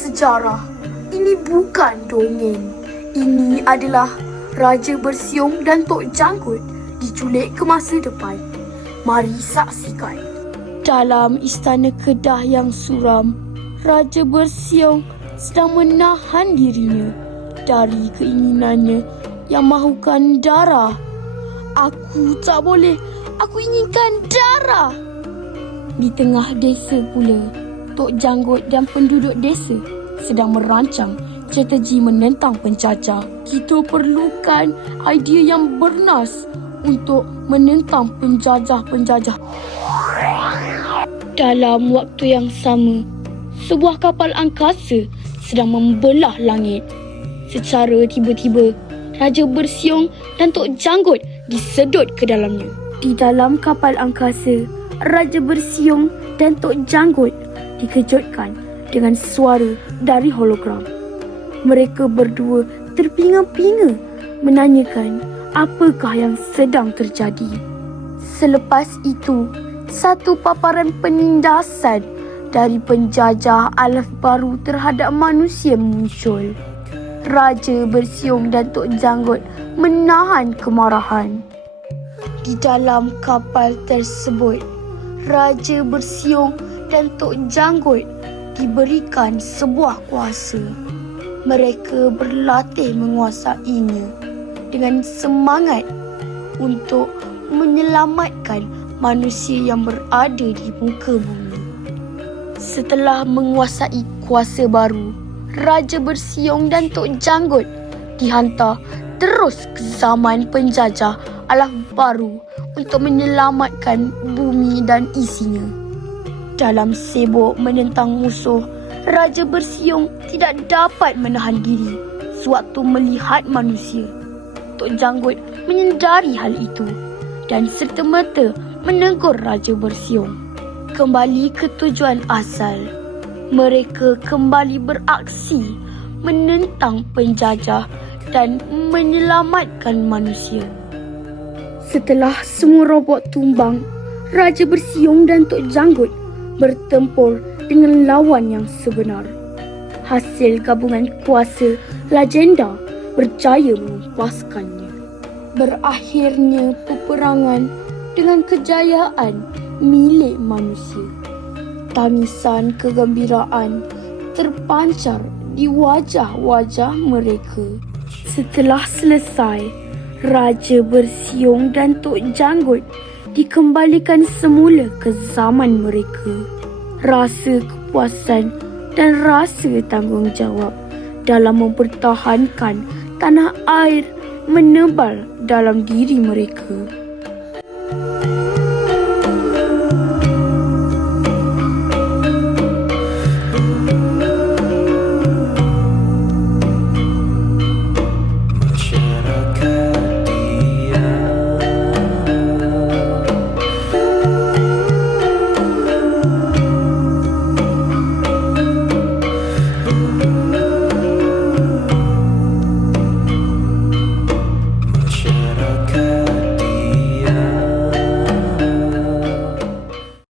sejarah. Ini bukan dongeng. Ini adalah Raja Bersiung dan Tok Janggut diculik ke masa depan. Mari saksikan. Dalam istana Kedah yang suram, Raja Bersiung sedang menahan dirinya dari keinginannya yang mahukan darah. Aku tak boleh. Aku inginkan darah. Di tengah desa pula, Tok Janggut dan penduduk desa sedang merancang strategi menentang penjajah. Kita perlukan idea yang bernas untuk menentang penjajah-penjajah. Dalam waktu yang sama, sebuah kapal angkasa sedang membelah langit. Secara tiba-tiba, Raja Bersiung dan Tok Janggut disedot ke dalamnya. Di dalam kapal angkasa, Raja Bersiung dan Tok Janggut dikejutkan dengan suara dari hologram. Mereka berdua terpinga-pinga menanyakan apakah yang sedang terjadi. Selepas itu, satu paparan penindasan dari penjajah alas baru terhadap manusia muncul. Raja Bersiung dan Tok Janggut menahan kemarahan. Di dalam kapal tersebut, Raja Bersiung dan Tok Janggut diberikan sebuah kuasa. Mereka berlatih menguasainya dengan semangat untuk menyelamatkan manusia yang berada di muka bumi. Setelah menguasai kuasa baru, Raja Bersiung dan Tok Janggut dihantar terus ke zaman penjajah alas baru untuk menyelamatkan bumi dan isinya. Dalam sibuk menentang musuh, Raja Bersiung tidak dapat menahan diri sewaktu melihat manusia. Tok Janggut menyedari hal itu dan serta-merta menegur Raja Bersiung. Kembali ke tujuan asal, mereka kembali beraksi menentang penjajah dan menyelamatkan manusia. Setelah semua robot tumbang, Raja Bersiung dan Tok Janggut bertempur dengan lawan yang sebenar. Hasil gabungan kuasa legenda berjaya mengumpaskannya. Berakhirnya peperangan dengan kejayaan milik manusia. Tangisan kegembiraan terpancar di wajah-wajah mereka. Setelah selesai, Raja Bersiung dan Tok Janggut dikembalikan semula ke zaman mereka. Rasa kepuasan dan rasa tanggungjawab dalam mempertahankan tanah air menebal dalam diri mereka.